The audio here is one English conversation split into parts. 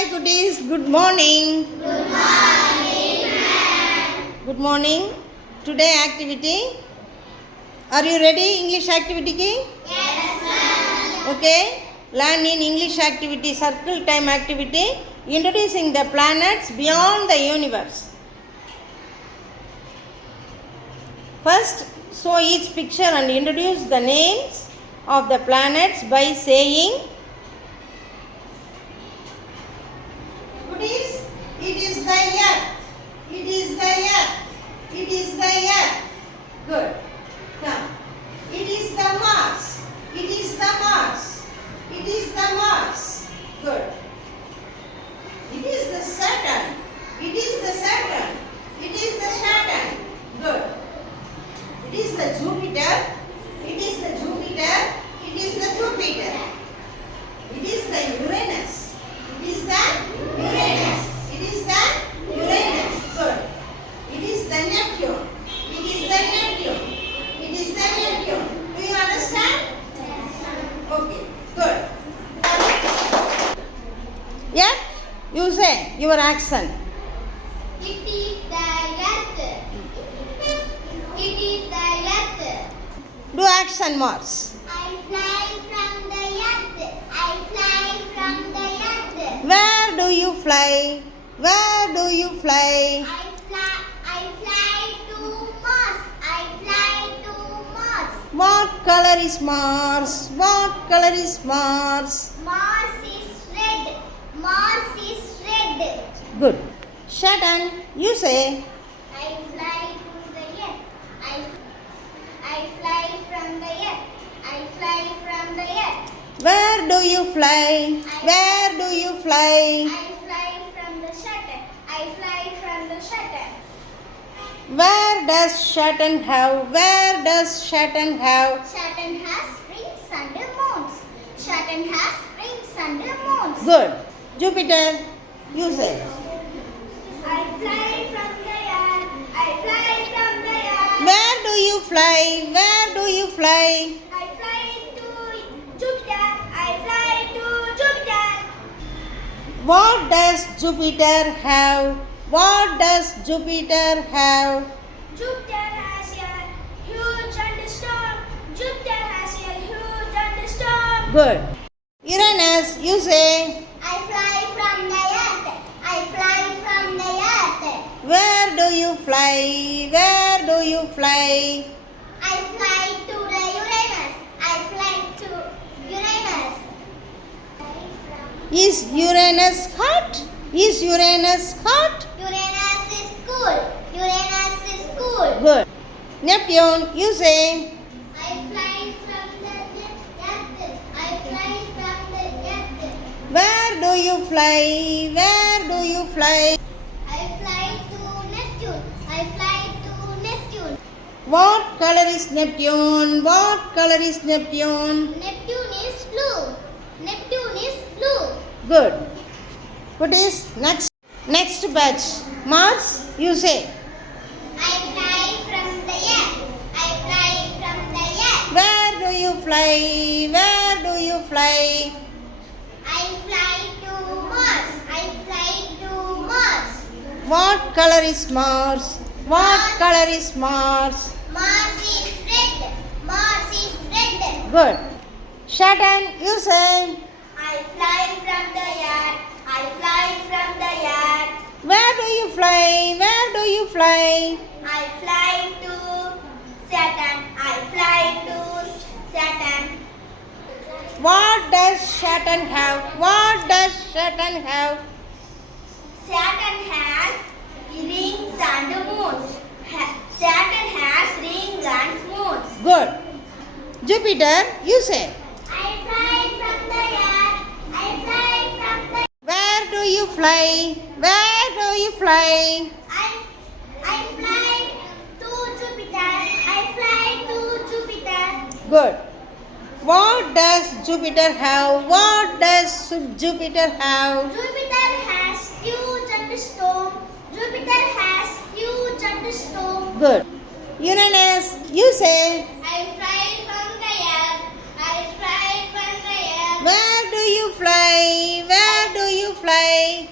Hi goodies, good morning. Good morning, ma'am. Good morning. Today activity. Are you ready? English activity ki? Yes, ma'am. Okay. Learn in English activity, circle time activity, introducing the planets beyond the universe. First, show each picture and introduce the names of the planets by saying, goodies, it is the earth. It is the earth. It is the earth. Good. Come. It is the Mars. It is the Mars. It is the Mars. Good. It is the Saturn. It is the Saturn. It is the Saturn. Good. It is the Jupiter. It is the Jupiter. It is the Jupiter. It is the Uranus. It is the Uranus. It is the Uranus. Good. It is the Neptune. It is the Neptune. It is the Neptune. Do you understand? Okay. Good. Yeah? You say your accent. It is the earth. It is the earth. Do action marks. I fly from the earth. I fly from the earth. Where do you fly? Where do you fly? I fly to Mars. I fly to Mars. What color is Mars? What color is Mars? Mars is red. Mars is red. Good. Saturn, you say. I fly to the earth. I fly from the earth. I fly from the earth. Where do you fly? Where do you fly? I fly from the Saturn. I fly from the Saturn. Where does Saturn have? Where does Saturn have? Saturn has rings and moons. Saturn has rings and moons. Good. Jupiter, you say. I fly from the earth. I fly from the earth. Where do you fly? Where do you fly? I fly to Jupiter. I fly to Jupiter. What does Jupiter have? What does Jupiter have? Jupiter has a huge thunderstorm. Jupiter has a huge thunderstorm. Good. Uranus, you say. I fly from the earth. I fly from the earth. Where do you fly? Where do you fly? I fly to the Uranus. I fly to Uranus. Is Uranus hot? Is Uranus hot? Uranus is cool. Uranus is cool. Good. Neptune, you say. I fly from the earth. I fly from the earth. Where do you fly? Where do you fly? I fly to Neptune. I fly to Neptune. What color is Neptune? What color is Neptune? Neptune is blue. Neptune is blue. Good. What is next? Next batch. Mars, you say. I fly from the earth. I fly from the earth. Where do you fly? Where do you fly? I fly to Mars. I fly to Mars. What color is Mars? What color is Mars? Mars is red. Mars is red. Good. Saturn, you say. I fly from the earth. I fly from the earth. Where do you fly? Where do you fly? I fly to Saturn. I fly to Saturn. What does Saturn have? What does Saturn have? Saturn has rings and moons. Saturn has rings and moons. Good. Jupiter, you say. I fly from the earth. I fly from the. Where do you fly? Where do you fly? I fly to Jupiter. I fly to Jupiter. Good. What does Jupiter have? What does Jupiter have? Jupiter has huge thunderstorm. Jupiter has huge thunderstorm. Good. Uranus, you say. I fly from the earth. I fly from the earth. Where do you fly? Where do you fly?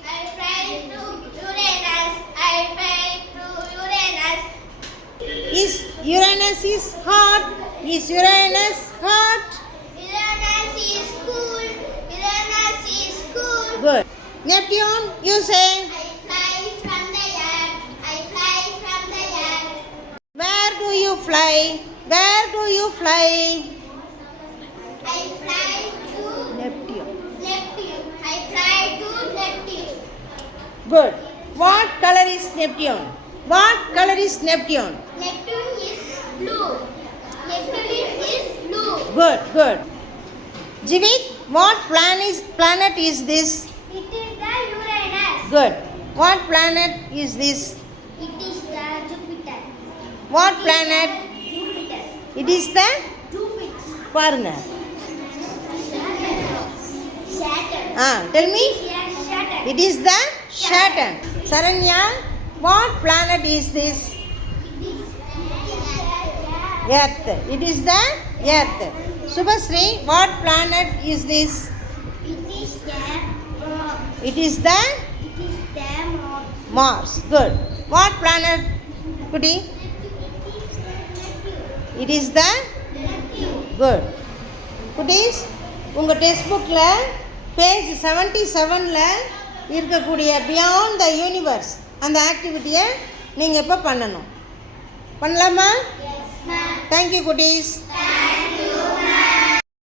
Uranus is hot. Is Uranus hot? Uranus is cool. Uranus is cool. Good. Neptune, you say. I fly from the air. I fly from the air. Where do you fly? Where do you fly? I fly to Neptune. Neptune. I fly to Neptune. Good. What color is Neptune? What color is Neptune? Neptune is blue. Neptune is blue. Good, good. Jivit, what planet is this? It is the Uranus. Good. What planet is this? It is the Jupiter. What planet? Jupiter. It is the Jupiter. பாருங்க. Saturn. Tell me. Yes, Saturn. It is the Saturn. Saranya, what planet is this? Earth. It is the Earth. Subhasri, what planet is this? It is the It is the Mars. Good. What planet, Kuti? It is the Good. Kutis, உங்கள் text புக்கில் page 77ல் இருக்கக்கூடிய beyond the universe அந்த ஆக்டிவிட்டியை நீங்கள் இப்போ பண்ணணும். பண்ணலாமா? Yes, ma'am. Thank you குட்டீஸ். Thank